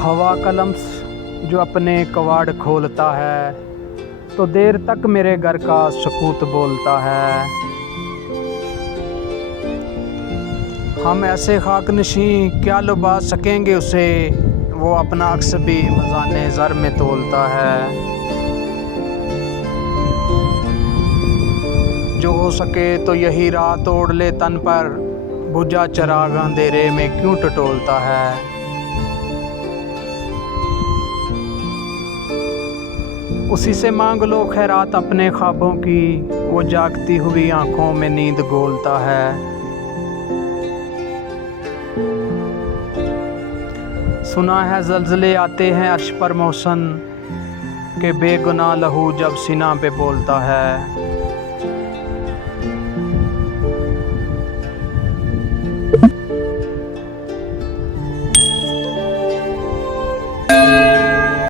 हवा कलम जो अपने कवाड़ खोलता है तो देर तक मेरे घर का सकूत बोलता है। हम ऐसे खाकनशी क्या लुभा सकेंगे उसे, वो अपना अक्स भी मज़ाने ज़र में तोलता है। जो हो सके तो यही रात ओढ़ ले तन पर, बुझा चिराग अंधेरे में क्यों टटोलता है। उसी से मांग लो खैरात अपने ख्वाबों की, वो जागती हुई आंखों में नींद घोलता है। सुना है ज़लज़ले आते हैं अर्श पर मौसन, के बेगुनाह लहू जब सीना पे बोलता है।